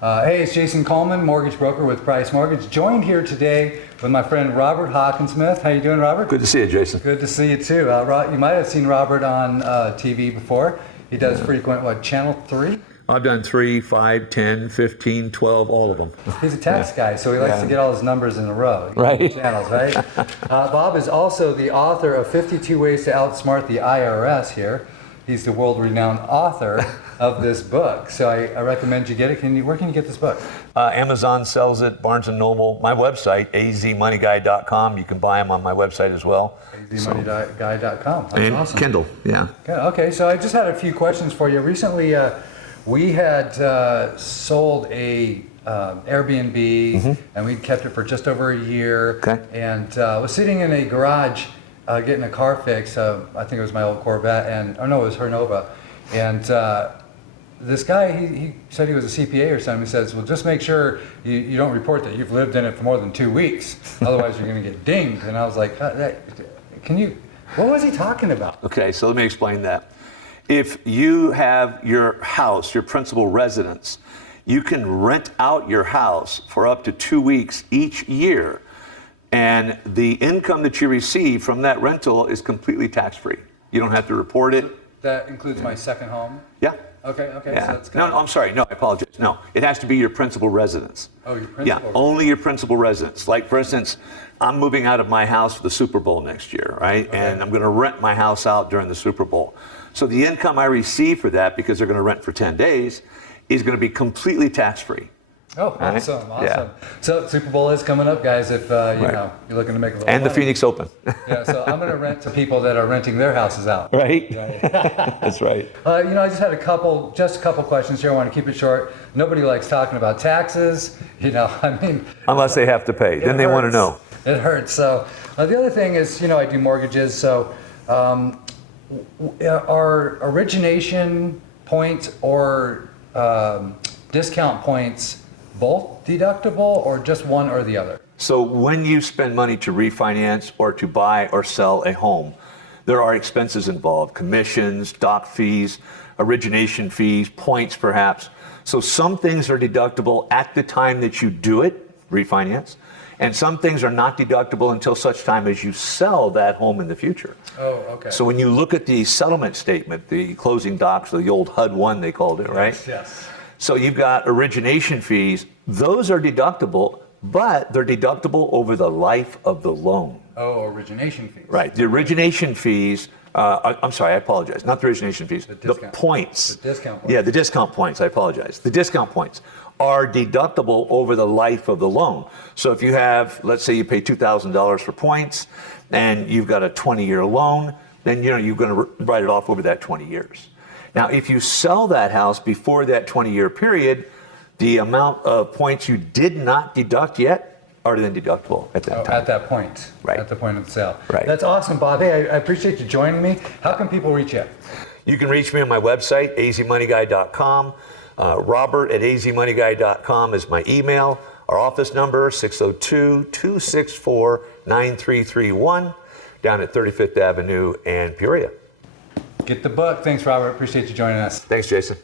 Hey, it's Jason Coleman, mortgage broker with Price Mortgage, joined here today with my friend Robert Hockensmith. How you doing, Robert? Good to see you, Jason. Good to see you too. You might have seen Robert on TV before. He does frequent, Channel 3? I've done 3, 5, 10, 15, 12, all of them. He's a tax guy, so he likes to get all his numbers in a row. Right. Channels, right? Bob is also the author of 52 Ways to Outsmart the IRS here. He's the world-renowned author of this book. So I recommend you get it. Where can you get this book? Amazon sells it, Barnes & Noble. My website, azmoneyguy.com. You can buy them on my website as well. azmoneyguy.com. That's and awesome. Kindle, yeah. Okay, so I just had a few questions for you. Recently, we had sold a Airbnb, and we'd kept it for just over a year. Okay. And was sitting in a garage getting a car fix. I think it was my old Corvette, it was her Nova. And this guy, he said he was a CPA or something. He says, well, just make sure you don't report that you've lived in it for more than 2 weeks. Otherwise, you're going to get dinged. And I was like, what was he talking about? Okay, so let me explain that. If you have your house, your principal residence, you can rent out your house for up to 2 weeks each year. And the income that you receive from that rental is completely tax-free. You don't have to report it. That includes my second home? Yeah. Okay. Yeah. So that's No, I'm sorry. No, I apologize. No, it has to be your principal residence. Oh, your principal Yeah, only your principal residence. Like, for instance, I'm moving out of my house for the Super Bowl next year, right? Okay. And I'm going to rent my house out during the Super Bowl. So the income I receive for that, because they're going to rent for 10 days, is going to be completely tax-free. Oh, awesome. Yeah. So Super Bowl is coming up, guys, if you're looking to make a little And money. the Phoenix Open. Yeah, so I'm going to rent to people that are renting their houses out. Right? That's right. I just had a couple questions here. I want to keep it short. Nobody likes talking about taxes, Unless they have to pay. Then they want to know. It hurts. So the other thing is, I do mortgages. So are origination points or discount points both deductible, or just one or the other? So when you spend money to refinance or to buy or sell a home, there are expenses involved: commissions, doc fees, origination fees, points perhaps. So some things are deductible at the time that you do it, refinance, and some things are not deductible until such time as you sell that home in the future. Oh, okay. So when you look at the settlement statement, the closing docs, the old HUD-1 they called it, right? Yes. So you've got origination fees. Those are deductible, but they're deductible over the life of the loan. Oh, origination fees. Right. The origination fees, I'm sorry, I apologize. Not the origination fees. The points. The discount points. Yeah, the discount points. I apologize. The discount points are deductible over the life of the loan. So if you have, let's say you pay $2,000 for points and you've got a 20-year loan, then you're going to write it off over that 20 years. Now, if you sell that house before that 20-year period, the amount of points you did not deduct yet are then deductible at that time. At that point. Right. At the point of the sale. Right. That's awesome, Bob. Hey, I appreciate you joining me. How can people reach you? You can reach me on my website, azmoneyguy.com. Robert at azmoneyguy.com is my email. Our office number, 602-264-9331, down at 35th Avenue and Peoria. Get the book. Thanks, Robert. Appreciate you joining us. Thanks, Jason.